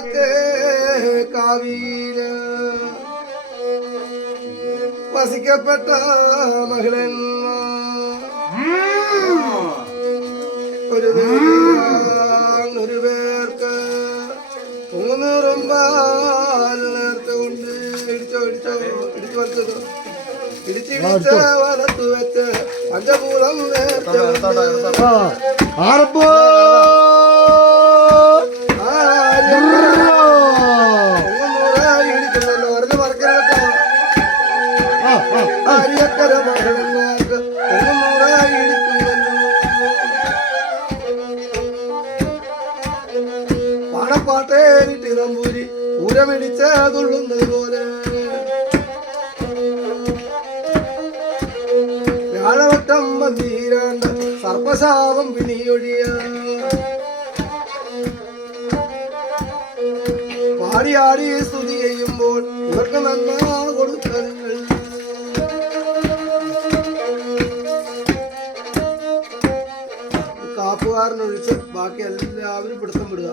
മറ്റേ കാവീൽ വസിക്കപ്പെട്ട മകളൻ ഒരു ഒരു പേർക്ക് ഇടിച്ചോ ഇടിച്ചോ ഇടിച്ചു വലിച്ചതോ. ഇടിച്ചിടിച്ച വലത്തു വെച്ച് നേർത്ത് ആര്യക്കര മകന്മാർക്ക് ഒന്നൂറായി ഇടിക്കുന്നല്ലോ പാണപ്പാട്ടേരിട്ട് നമ്പൂരി ഊരമിടിച്ച തുള്ളുന്നത് പോലെ വ്യാഴവട്ടം വന്നീരാണ്ട് സർപ്പശാപം പിണിയൊഴിയ പാടിയാടി സ്തുതി ചെയ്യുമ്പോൾ ഇവർക്ക് നന്മ കാപ്പുകാരനൊഴിച്ച് ബാക്കി എല്ലാവരും പിടുത്തം വിടുക.